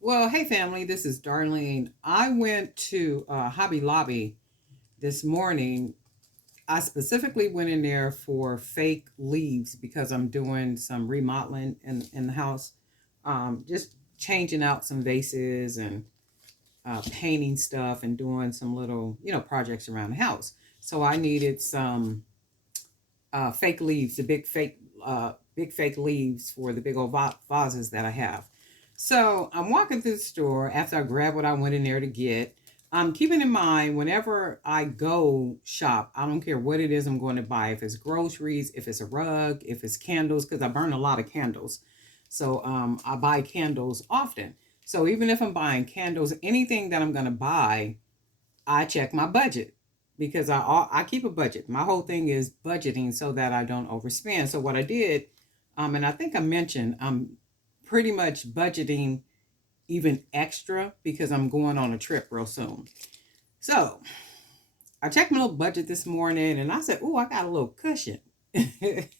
Well, hey family, this is Darlene. I went to Hobby Lobby this morning. I specifically went in there for fake leaves because I'm doing some remodeling in the house. Just changing out some vases and painting stuff and doing some little, projects around the house. So I needed some fake leaves, the big fake leaves for the big old vases that I have. So I'm walking through the store after I grab what I went in there to get. Keeping in mind, whenever I go shop, I don't care what it is I'm going to buy. If it's groceries, if it's a rug, if it's candles, because I burn a lot of candles. So I buy candles often. So even if I'm buying candles, anything that I'm going to buy, I check my budget because I keep a budget. My whole thing is budgeting so that I don't overspend. So what I did, and I think I mentioned, I'm pretty much budgeting even extra because I'm going on a trip real soon. So I checked my little budget this morning and I said, "Oh, I got a little cushion."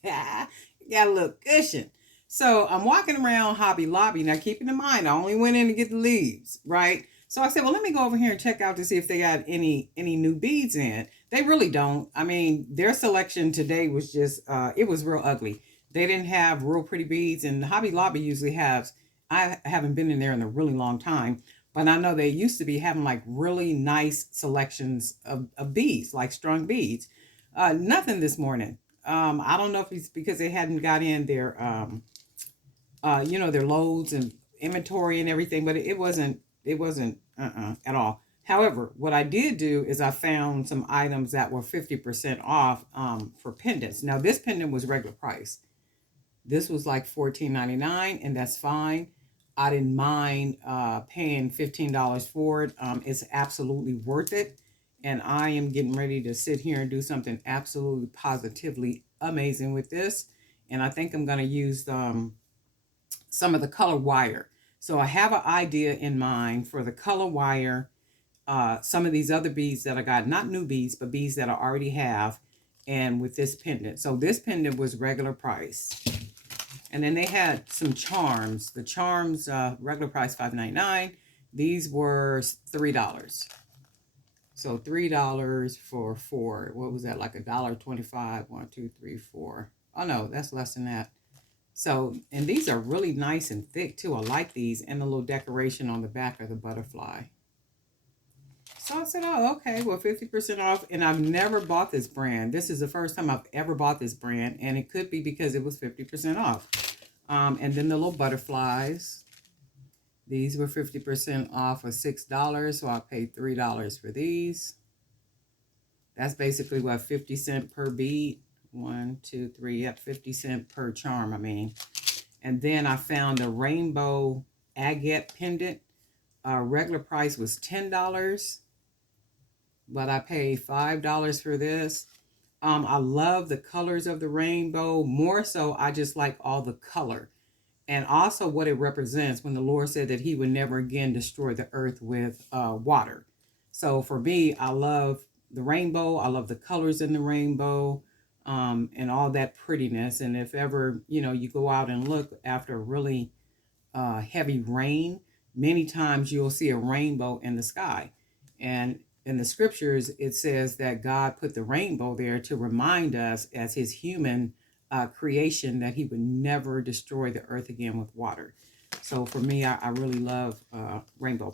Got a little cushion. So I'm walking around Hobby Lobby. Now, keeping in mind, I only went in to get the leaves, right? So I said, "Well, let me go over here and check out to see if they got any new beads in." They really don't. I mean, their selection today was just it was real ugly. They didn't have real pretty beads, and Hobby Lobby usually has. I haven't been in there in a really long time, but I know they used to be having like really nice selections of beads, like strung beads. Nothing this morning. I don't know if it's because they hadn't got in their their loads and inventory and everything, but it wasn't at all. However, what I did do is I found some items that were 50% off for pendants. Now this pendant was regular price. This was like $14.99, and that's fine. I didn't mind paying $15 for it. It's absolutely worth it. And I am getting ready to sit here and do something absolutely positively amazing with this. And I think I'm going to use some of the color wire. So I have an idea in mind for the color wire. Some of these other beads that I got, not new beads, but beads that I already have, and with this pendant. So this pendant was regular price. And then they had some charms. The charms, regular price $5.99. These were $3. So $3 for four. What was that? Like $1.25. 1, 2, 3, 4. Oh no, that's less than that. So, and these are really nice and thick too. I like these, and the little decoration on the back of the butterfly. So I said, "Oh, okay, well, 50% off." And I've never bought this brand. This is the first time I've ever bought this brand, and it could be because it was 50% off. And then the little butterflies. These were 50% off of $6, so I paid $3 for these. That's basically what, 50 cents per bead. One, two, three, yep, 50 cents per charm, I mean. And then I found a rainbow agate pendant. Regular price was $10, but I paid $5 for this. I love the colors of the rainbow. More so, I just like all the color and also what it represents when the Lord said that He would never again destroy the earth with water. So for me, I love the rainbow. I love the colors in the rainbow, and all that prettiness. And if ever you go out and look after really heavy rain, many times you'll see a rainbow in the sky. And in the scriptures, it says that God put the rainbow there to remind us as His human creation that He would never destroy the earth again with water. So for me, I really love rainbow.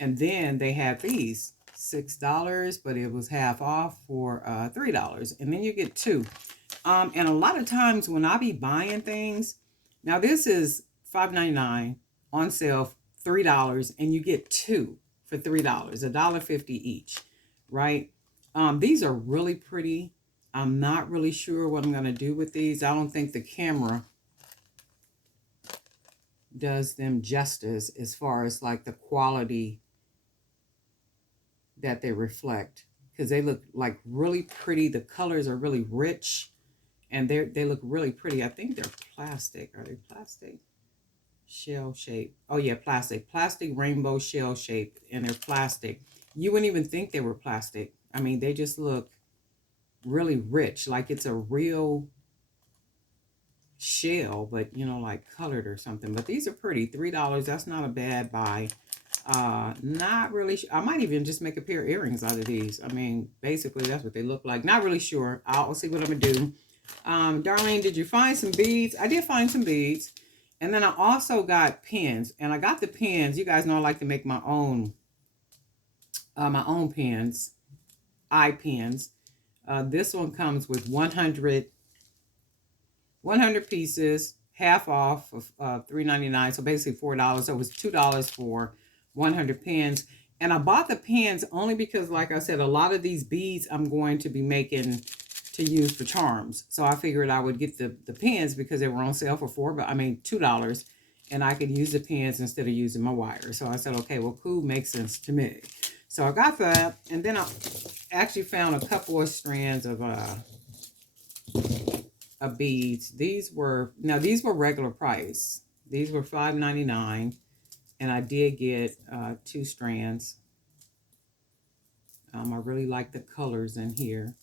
And then they had these $6, but it was half off for $3. And then you get two. And a lot of times when I be buying things, now this is $5.99 on sale, $3, and you get two for $3, $1.50 each, right? These are really pretty. I'm not really sure what I'm going to do with these. I don't think the camera does them justice as far as like the quality that they reflect, because they look like really pretty. The colors are really rich, and they look really pretty. I think they're plastic. Are they plastic? Shell shape. Oh yeah, plastic rainbow shell shape, and they're plastic. You wouldn't even think they were plastic. I mean, they just look really rich, like it's a real shell, but you know, like colored or something. But these are pretty. $3. That's not a bad buy. Not really. I might even just make a pair of earrings out of these. I mean, basically that's what they look like. Not really sure. I'll see what I'm gonna do. Darlene, did you find some beads? I did find some beads. And then I also got pins. And I got the pins. You guys know I like to make my own pins, eye pins. This one comes with 100 pieces, half off of $3.99. So basically $4. So it was $2 for 100 pins. And I bought the pins only because, like I said, a lot of these beads I'm going to be making to use for charms. So I figured I would get the pins because they were on sale for $2. And I could use the pins instead of using my wire. So I said, okay, well, cool, makes sense to me. So I got that. And then I actually found a couple of strands of beads. These were regular price. These were $5.99, and I did get 2 strands. I really like the colors in here.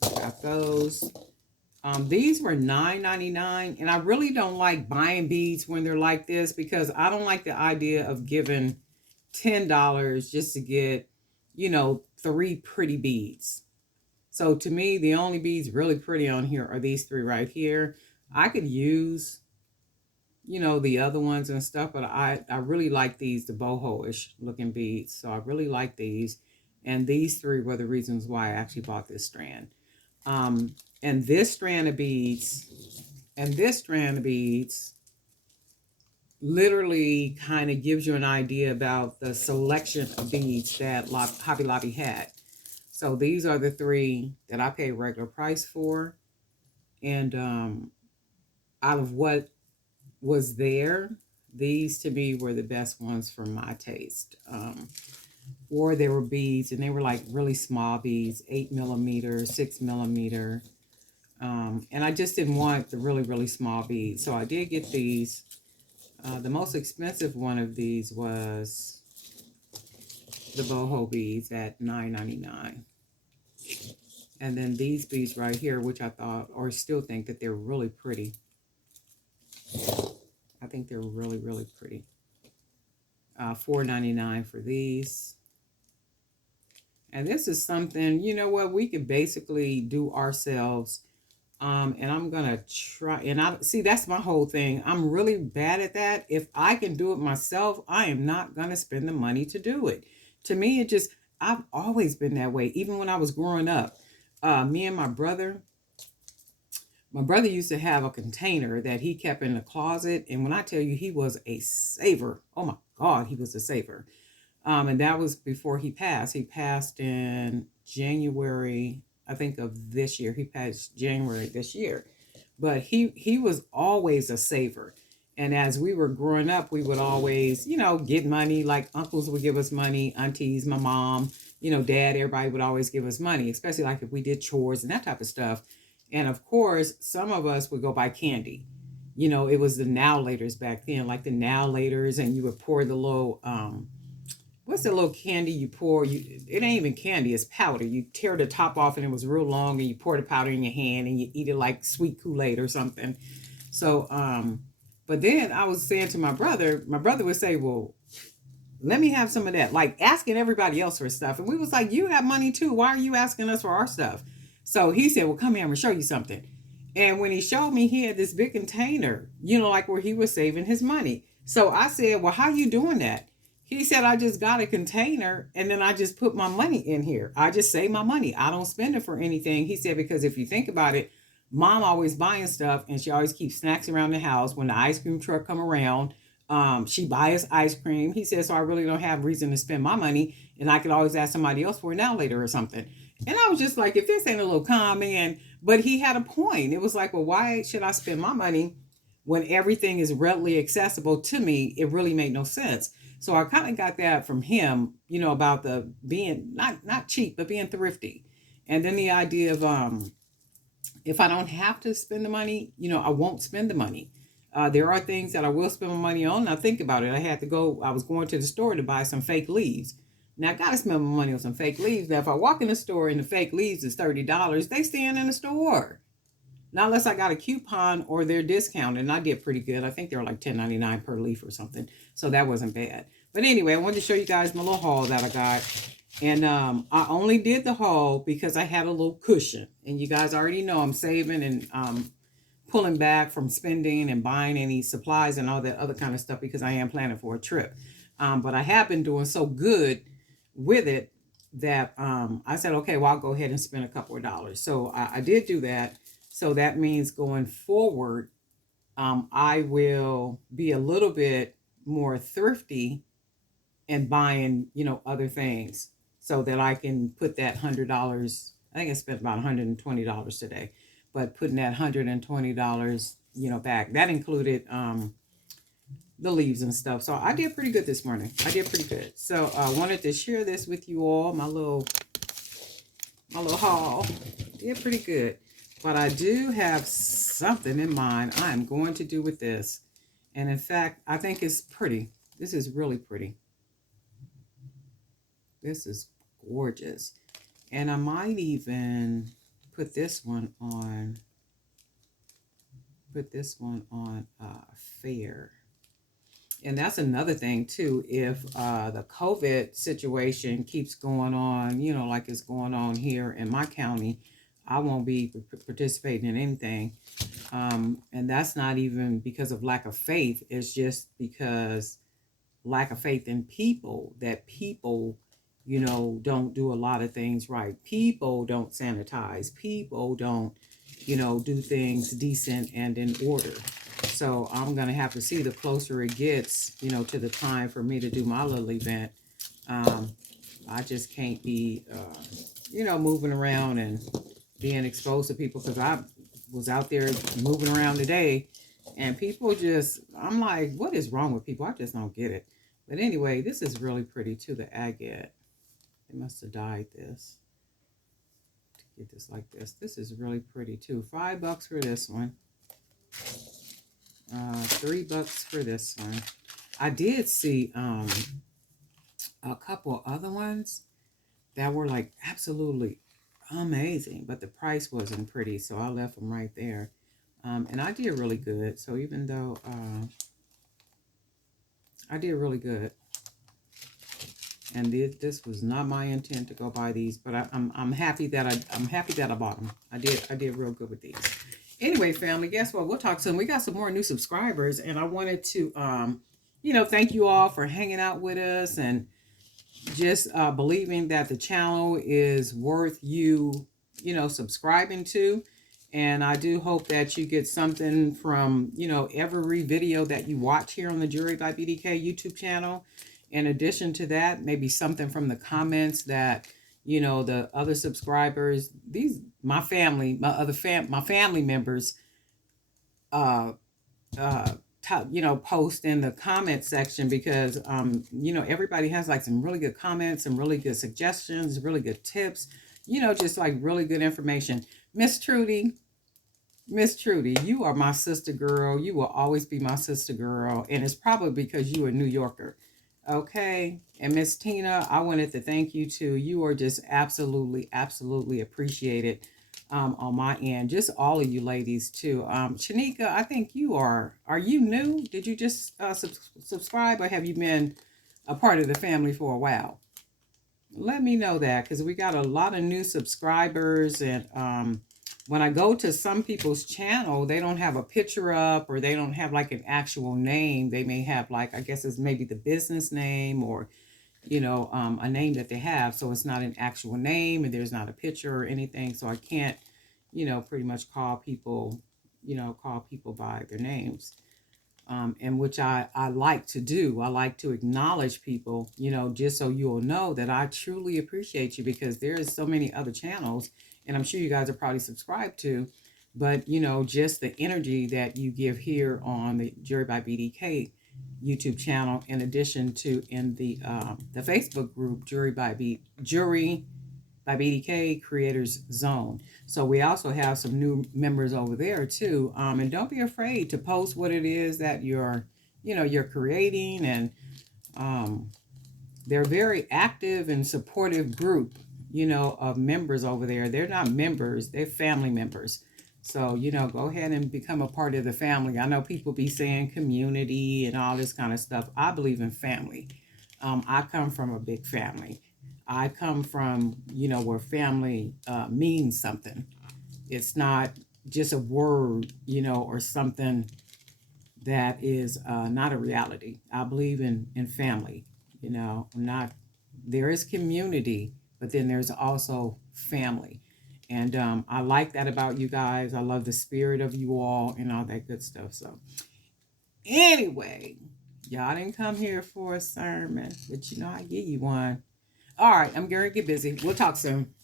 Got those. These were $9.99, and I really don't like buying beads when they're like this because I don't like the idea of giving $10 just to get, 3 pretty beads. So to me, the only beads really pretty on here are these 3 right here. I could use, the other ones and stuff, but I really like these, the boho-ish looking beads. So I really like these. And these 3 were the reasons why I actually bought this strand. And this strand of beads, literally kind of gives you an idea about the selection of beads that Hobby Lobby had. So these are the 3 that I paid regular price for. And out of what was there, these to me were the best ones for my taste. Or there were beads, and they were like really small beads, 8mm, 6mm. And I just didn't want the really, really small beads. So I did get these. The most expensive one of these was the boho beads at $9.99. And then these beads right here, which I thought, or still think that they're really pretty. I think they're really, really pretty. $4.99 for these. And this is something, you know what, we could basically do ourselves. And I'm going to try, and I see, that's my whole thing. I'm really bad at that. If I can do it myself, I am not going to spend the money to do it. To me, I've always been that way. Even when I was growing up, me and my brother used to have a container that he kept in the closet. And when I tell you, he was a saver. Oh my God, he was a saver. And that was before he passed. He passed in January, I think, of this year. He passed January this year. But he was always a saver. And as we were growing up, we would always, get money. Like uncles would give us money, aunties, my mom, dad, everybody would always give us money, especially like if we did chores and that type of stuff. And of course, some of us would go buy candy. It was the now laters back then, like the now laters, and you would pour the little, what's the little candy you pour? It ain't even candy, it's powder. You tear the top off and it was real long, and you pour the powder in your hand and you eat it like sweet Kool-Aid or something. So, but then I was saying to my brother would say, well, let me have some of that, like asking everybody else for stuff. And we was like, you have money too. Why are you asking us for our stuff? So he said, well, come here, I'm gonna show you something. And when he showed me, he had this big container, like where he was saving his money. So I said, well, how you doing that? He said, I just got a container and then I just put my money in here. I just save my money. I don't spend it for anything. He said, because if you think about it, mom always buying stuff and she always keeps snacks around the house. When the ice cream truck come around, she buys ice cream. He said, so I really don't have reason to spend my money, and I could always ask somebody else for it now later or something. And I was just like, if this ain't a little con man, but he had a point. It was like, well, why should I spend my money when everything is readily accessible to me? It really made no sense. So I kind of got that from him, about the being not cheap, but being thrifty. And then the idea of, if I don't have to spend the money, I won't spend the money. There are things that I will spend my money on. Now think about it. I was going to the store to buy some fake leaves. Now I got to spend my money on some fake leaves. Now if I walk in the store and the fake leaves is $30, they stand in the store. not unless I got a coupon or they're discounted. And I did pretty good. I think they were like $10.99 per leaf or something. So that wasn't bad. But anyway, I wanted to show you guys my little haul that I got. And I only did the haul because I had a little cushion. And you guys already know I'm saving and pulling back from spending and buying any supplies and all that other kind of stuff because I am planning for a trip. But I have been doing so good with it that I said, okay, well, I'll go ahead and spend a couple of dollars. So I did do that. So that means going forward, I will be a little bit more thrifty and buying, other things so that I can put that $100. I think I spent about $120 today, but putting that $120, back. That included the leaves and stuff. So I did pretty good this morning. I did pretty good. So I wanted to share this with you all. My little haul. Did pretty good. But I do have something in mind I'm going to do with this. And in fact, I think it's pretty. This is really pretty. This is gorgeous. And I might even put this one on. Fair. And that's another thing too. If the COVID situation keeps going on, like it's going on here in my county, I won't be participating in anything. And that's not even because of lack of faith. It's just because lack of faith in people, that people, don't do a lot of things right. People don't sanitize. People don't, do things decent and in order. So I'm going to have to see the closer it gets, to the time for me to do my little event. I just can't be, moving around and being exposed to people, because I was out there moving around today and people I'm like, what is wrong with people? I just don't get it. But anyway, this is really pretty too, the agate. They must have dyed this to get this like this. This is really pretty too. $5 for this one. $3 for this one. I did see a couple other ones that were like absolutely amazing, but the price wasn't pretty, so I left them right there. And I did really good. So even though I did really good, and this was not my intent to go buy these, but I'm happy that I bought them. I did real good with these. Anyway, family, guess what? We'll talk soon. We got some more new subscribers, and I wanted to, thank you all for hanging out with us and just believing that the channel is worth you, subscribing to. And I do hope that you get something from, every video that you watch here on the Jewelry by BDK YouTube channel. In addition to that, maybe something from the comments that, the other subscribers, my family members, post in the comment section, because, everybody has like some really good comments, some really good suggestions, really good tips, just like really good information. Miss Trudy, you are my sister girl. You will always be my sister girl. And it's probably because you are a New Yorker. Okay. And Miss Tina, I wanted to thank you too. You are just absolutely, absolutely appreciated on my end. Just all of you ladies too. Shanika, I think are you new? Did you just subscribe, or have you been a part of the family for a while? Let me know that, because we got a lot of new subscribers. And when I go to some people's channel, they don't have a picture up, or they don't have like an actual name. They may have like, I guess it's maybe the business name, or, a name that they have. So it's not an actual name, and there's not a picture or anything. So I can't, pretty much call people by their names. And which I like to do. I like to acknowledge people, just so you'll know that I truly appreciate you, because there's so many other channels, and I'm sure you guys are probably subscribed to, but, just the energy that you give here on the Jewelry by BDK YouTube channel, in addition to in the Facebook group, Jewelry by BDK Creators Zone. So we also have some new members over there too. And don't be afraid to post what it is that you're creating. And they're very active and supportive group, of members over there. They're not members, they're family members. So, go ahead and become a part of the family. I know people be saying community and all this kind of stuff. I believe in family. I come from a big family. I come from, where family means something. It's not just a word, or something that is not a reality. I believe in family. Not there is community, but then there's also family. And I like that about you guys. I love the spirit of you all and all that good stuff. So, anyway, y'all didn't come here for a sermon, but I give you one. All right, I'm going to get busy. We'll talk soon.